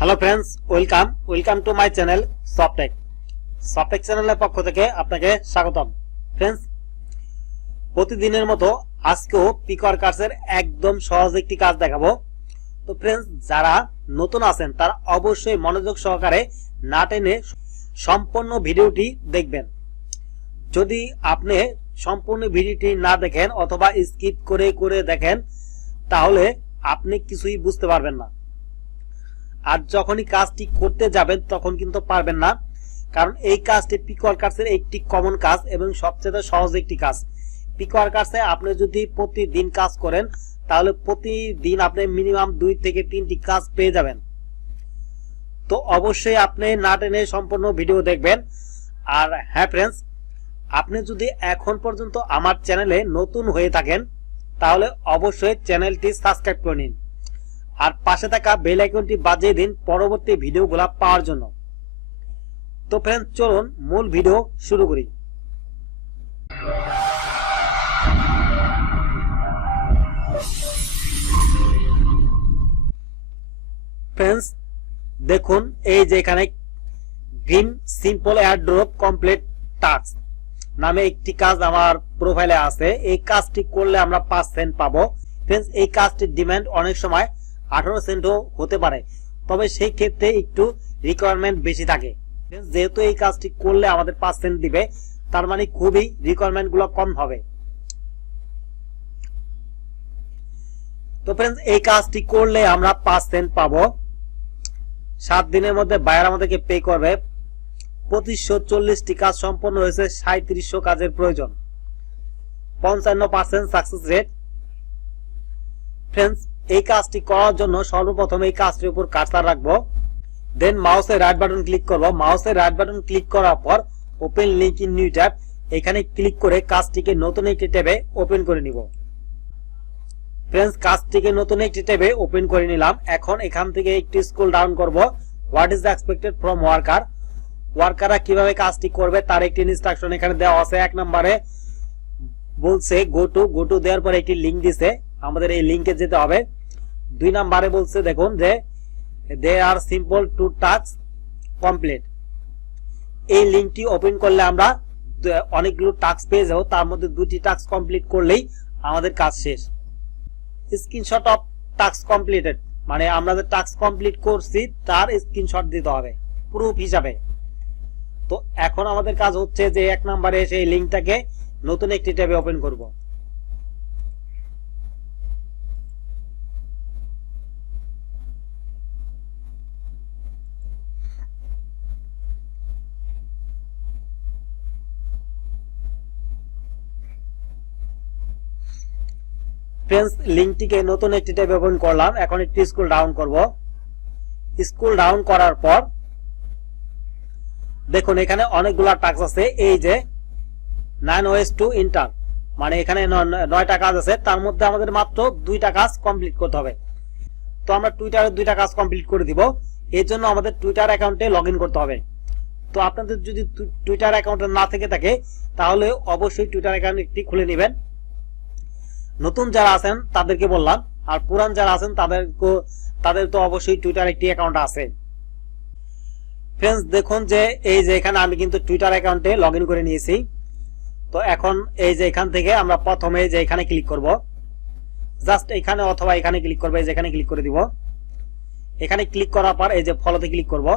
Hello friends, welcome to my channel Softech চ্যানেলের পক্ষ থেকে আপনাকে স্বাগতম। ফ্রেন্ডস, প্রতিদিনের মতো আজকেও পিকওয়ার্কার্সের একদম সহজ একটি কাজ দেখাবো। তো ফ্রেন্ডস, যারা নতুন আছেন তারা অবশ্যই মনোযোগ সহকারে না টেনে সম্পূর্ণ ভিডিওটি দেখবেন। যদি আপনি সম্পূর্ণ ভিডিওটি না দেখেন অথবা স্কিপ করে করে দেখেন তাহলে আপনি কিছুই বুঝতে পারবেন না, আর যখনই কাজটি করতে যাবেন তখন কিন্তু পারবেন না, কারণ এই কাজটি পিকওয়ার্কার্সের একটি কমন কাজ এবং সবচেয়ে সহজ একটি কাজ। পিকওয়ার্কার্সে আপনি যদি প্রতিদিন কাজ করেন তাহলে প্রতিদিন আপনি মিনিমাম 2 থেকে 3টি কাজ পেয়ে যাবেন। তো অবশ্যই আপনি না টেনে সম্পূর্ণ ভিডিও দেখবেন। আর হ্যাঁ ফ্রেন্ডস, আপনি যদি এখন পর্যন্ত আমার চ্যানেলে নতুন হয়ে থাকেন তাহলে অবশ্যই চ্যানেলটি সাবস্ক্রাইব করে নিন আর পাশে থাকা বেল আইকনটি বাজিয়ে দিন পরবর্তী ভিডিওগুলো পাওয়ার জন্য। তো ফ্রেন্ডস, চলুন মূল ভিডিও শুরু করি। ফ্রেন্ডস দেখুন, এই যে এখানে Grimm simple airdrop complete task নামে একটি কাজ আমার প্রোফাইলে আছে। এই কাজটি করলে আমরা 5 সেন্ট পাবো। ফ্রেন্ডস, এই কাজটির ডিমান্ড অনেক সময় 18 সেন্টও হতে পারে, তবে সেই ক্ষেত্রে একটু রিকোয়ারমেন্ট বেশি থাকে। যেহেতু এই কাজটি করলে আমাদের 5 সেন্ট দিবে, তার মানে খুবই রিকোয়ারমেন্ট গুলো কম হবে। তো ফ্রেন্ডস, এই কাজটি করলে আমরা 5 সেন্ট পাবো। 7 দিনের মধ্যে বায়ার আমাদেরকে পে করবে। 2540টি কাজ সম্পন্ন হয়েছে, 3700 কাজের প্রয়োজন, 55% সাকসেস রেট। ফ্রেন্ডস, এই কাজটি করার জন্য সর্বপ্রথম এই কাজটির উপর কার্সার রাখবো, দেন মাউসের রাইট বাটন ক্লিক করব। মাউসের রাইট বাটন ক্লিক করার পর open link in new tab এখানে ক্লিক করে কাজটিকে নতুন একটি ট্যাবে ওপেন করে নিব। ফ্রেন্ডস, কাজটিকে নতুন একটি ট্যাবে ওপেন করে নিলাম। এখন এখান থেকে একটু স্ক্রল ডাউন করব। হোয়াট ইজ এক্সপেক্টেড ফ্রম ওয়ার্কাররা কিভাবে কাজটি করবে তার একটি ইনস্ট্রাকশন এখানে দেওয়া আছে। 1 নম্বরে বলছে গো টু দেওয়ার পরে একটি লিংক দিছে, আমাদের এই লিংকে যেতে হবে। 2 নম্বরে বলছে দেখুন যে দে আর সিম্পল টু টাস্ক কমপ্লিট। এই লিংকটি ওপেন করলে আমরা অনেকগুলো টাস্ক পেয়ে যাবো, তার মধ্যে 2টি টাস্ক কমপ্লিট করলেই আমাদের কাজ শেষ। স্ক্রিনশট অফ টাস্ক কমপ্লিটেড মানে আমরা যে টাস্ক কমপ্লিট করছি তার স্ক্রিনশট দিতে হবে প্রুফ হিসাবে। তো এখন আমাদের কাজ হচ্ছে যে 1 নম্বরে এসে এই লিংকটাকে নতুন একটি ট্যাবে ওপেন করব। ফ্রেন্ডস, লিংকটিকে নতুন একটি ট্যাবে ওপেন করলাম। এখন একটু স্ক্রল ডাউন করব। স্ক্রল ডাউন করার পর দেখুন এখানে অনেকগুলা টাস্ক আছে। এই যে 9 ওয়েজ টু ইন্টার মানে এখানে 9টা কাজ আছে, তার মধ্যে আমাদের মাত্র 2টা কাজ কমপ্লিট করতে হবে। তো আমরা টুইটারে 2টা কাজ কমপ্লিট করে দিব। এর জন্য আমাদের টুইটার অ্যাকাউন্টে লগ ইন করতে হবে। তো আপনাদের যদি টুইটার অ্যাকাউন্টে না থেকে থাকে তাহলে অবশ্যই টুইটার অ্যাকাউন্ট একটি খুলে নেবেন। নতুন যারা আছেন তাদেরকে বললাম, আর পুরান যারা আছেন তাদের তো অবশ্যই টুইটার একটি অ্যাকাউন্ট আছে। ফ্রেন্ডস দেখুন যে এই যে এখানে আমি কিন্তু টুইটার অ্যাকাউন্টে লগ ইন করে নিয়েছি। তো এখন এই যে এখান থেকে আমরা প্রথমে যে এখানে ক্লিক করব, জাস্ট এখানে অথবা এখানে ক্লিক করব, এই যে এখানে ক্লিক করে দিব। এখানে ক্লিক করার পর এই যে ফলোতে ক্লিক করব।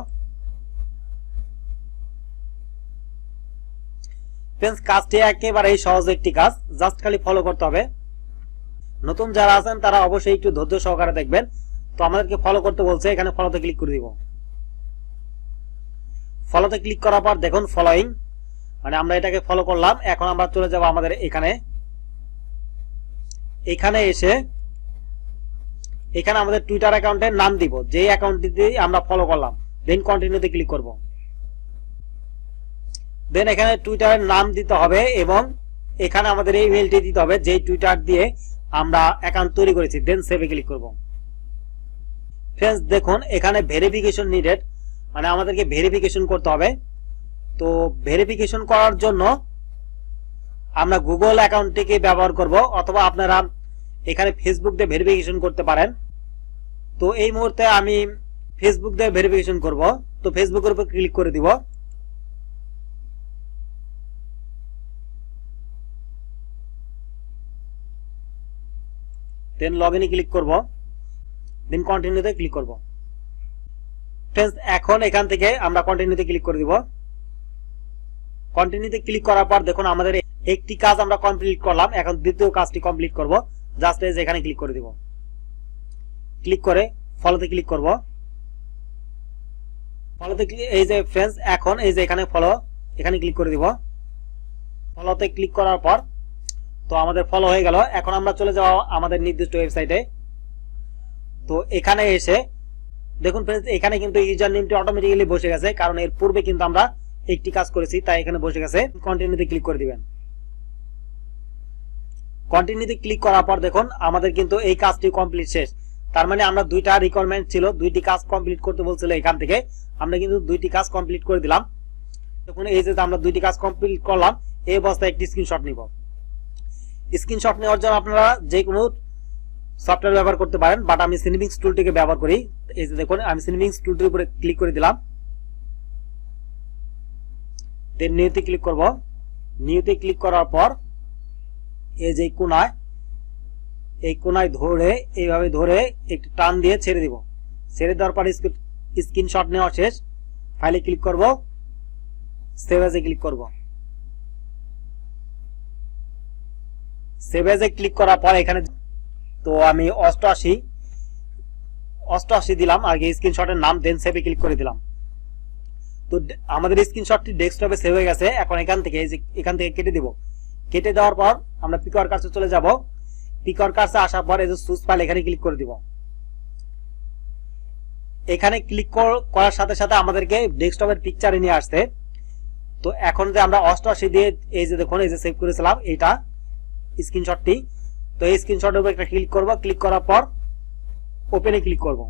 ফ্রেন্ডস, কাজটি একেবারে সহজ একটি কাজ, জাস্ট খালি ফলো করতে হবে। নতুন যারা আছেন তারা অবশ্যই একটু ধৈর্য সহকারে দেখবেন। তো আমাদেরকে ফলো করতে বলছে, এখানে ফলোতে ক্লিক করে দিব। ফলোতে ক্লিক করার পর দেখুন ফলোইং মানে আমরা এটাকে ফলো করলাম। এখন আমরা চলে যাব আমাদের এখানে এসে এখানে আমাদের টুইটার অ্যাকাউন্টের নাম দিব, যে অ্যাকাউন্টটিতে আমরা ফলো করলাম। দেন কন্টিনিউতে ক্লিক করব। দেন এখানে টুইটারের নাম দিতে হবে এবং এখানে আমাদের এই ইমেলটি দিতে হবে যে টুইটার দিয়ে আমরা অ্যাকাউন্ট তৈরি করেছি। দেন সেভে ক্লিক করব। ফ্রেন্ডস দেখুন এখানে ভেরিফিকেশন নিডেড মানে আমাদেরকে ভেরিফিকেশন করতে হবে। তো ভেরিফিকেশন করার জন্য আমরা গুগল অ্যাকাউন্টটিকে ব্যবহার করব, অথবা আপনারা এখানে ফেসবুক দিয়ে ভেরিফিকেশন করতে পারেন। তো এই মুহূর্তে আমি ফেসবুক দিয়ে ভেরিফিকেশন করব। তো ফেসবুকের উপর ক্লিক করে দিব। দেন লগইনে ক্লিক করব, দেন কন্টিনিউতে ক্লিক করব। ফ্রেন্ডস এখন এখান থেকে আমরা কন্টিনিউতে ক্লিক করে দিব। কন্টিনিউতে ক্লিক করার পর দেখুন আমাদের একটি কাজ আমরা কমপ্লিট করলাম, এখন দ্বিতীয় কাজটি কমপ্লিট করব। জাস্ট এই যে এখানে ক্লিক করে দিব। ক্লিক করে ফলোতে ক্লিক করব। ফলোতে এই যে ফ্রেন্ডস এখন এই যে এখানে ফলো, এখানে ক্লিক করে দিব। ফলোতে ক্লিক করার পর তো আমাদের ফলো হয়ে গেল। এখন আমরা চলে যাব আমাদের নির্দিষ্ট ওয়েবসাইটে। তো এখানে এসে দেখুন ফ্রেন্ডস এখানে কিন্তু ইউজার নেমটি অটোমেটিক্যালি বসে গেছে, কারণ এর পূর্বে কিন্তু আমরা একটি কাজ করেছি, তাই এখানে বসে গেছে। কন্টিনিউতে ক্লিক করে দিবেন। কন্টিনিউতে ক্লিক করার পর দেখুন আমাদের কিন্তু এই কাজটি কমপ্লিট শেষ। তার মানে আমরা দুইটা রিকোয়ারমেন্ট ছিল, দুইটি কাজ কমপ্লিট করতে বলছিল এখান থেকে, আমরা কিন্তু দুইটি কাজ কমপ্লিট করে দিলাম। দেখুন এই যে আমরা দুইটি কাজ কমপ্লিট করলাম, এই অবস্থায় একটি স্ক্রিনশট নিব। স্ক্রিনশট নেওয়ার জন্য আপনারা যে কোনো সফটওয়্যার ব্যবহার করতে পারেন, বাট আমি সিনেমিক্স টুলটিকে ব্যবহার করি। এই যে দেখুন আমি সিনেমিক্স টুলটির উপরে ক্লিক করে দিলাম। দেন নিউতে ক্লিক করব। নিউতে ক্লিক করার পর এই যে এই কোনায় ধরে এইভাবে ধরে একটু টান দিয়ে ছেড়ে দিব। ছেড়ে দেওয়ার পর স্ক্রিনশট নেওয়া শেষ। ফাইলে ক্লিক করব, সেভ এজে ক্লিক করব। সেভ এজে ক্লিক করার পর এখানে তো আমি 88 দিলাম আগে স্ক্রিনশটের নাম, দেন সেভে ক্লিক করে দিলাম। তো আমাদের স্ক্রিনশটটি ডেস্কটপে সেভ হয়ে গেছে। এখন এখান থেকে কেটে দিব। কেটে দেওয়ার পর আমরা পিকওয়ার্কার্সে চলে যাব। পিকওয়ার্কার্সে আসার পর এই যে চুজ ফাইল এখানে ক্লিক করে দিব। এখানে ক্লিক করার সাথে সাথে আমাদেরকে ডেস্কটপের পিকচারে নিয়ে আসছে। তো এখন যে আমরা 88 দিয়ে এই যে দেখুন এই যে সেভ করেছিলাম এইটা স্ক্রিনশটটি, তো এই স্ক্রিনশটের উপর একটা ক্লিক করব। ক্লিক করার পর ওপেনে ক্লিক করব।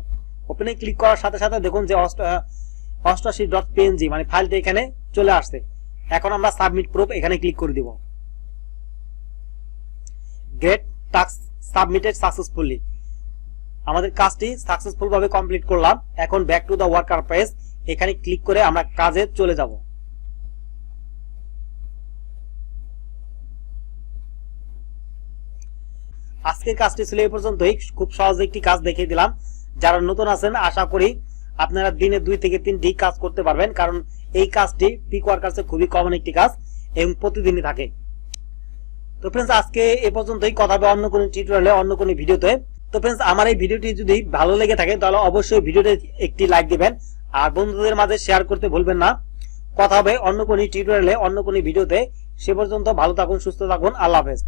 ওপেনে ক্লিক করার সাথে সাথে দেখুন যে 88.png মানে ফাইলটা এখানে চলে আসছে। এখন আমরা সাবমিট প্রুফ এখানে ক্লিক করে দিব। Great, task submitted successfully. আমাদের কাজটি সাকসেসফুল ভাবে কমপ্লিট করলাম। এখন back to the worker page এখানে ক্লিক করে আমরা কাজে চলে যাব। আজকের কাজটি ছিল এই পর্যন্তই। খুব সহজ একটি কাজ দেখিয়ে দিলাম। যারা নতুন আছেন আশা করি আপনারা দিনে 2 থেকে 3টি কাজ করতে পারবেন, কারণ এই কাজটি পিকওয়ার্কার্সে খুবই কমন একটি কাজ এবং প্রতিদিনই থাকে। তো ফ্রেন্ডস আজকে এ পর্যন্তই, কথা হবে অন্য কোনো টিউটোরিয়ালে, অন্য কোনো ভিডিওতে। তো ফ্রেন্ডস আমার এই ভিডিওটি যদি ভালো লেগে থাকে তাহলে অবশ্যই ভিডিওতে একটি লাইক দিবেন আর বন্ধুদের মাঝে শেয়ার করতে ভুলবেন না। কথা হবে অন্য কোনো টিউটোরিয়ালে, অন্য কোনো ভিডিওতে। সে পর্যন্ত ভালো থাকুন, সুস্থ থাকুন। আল্লাহ হাফেজ।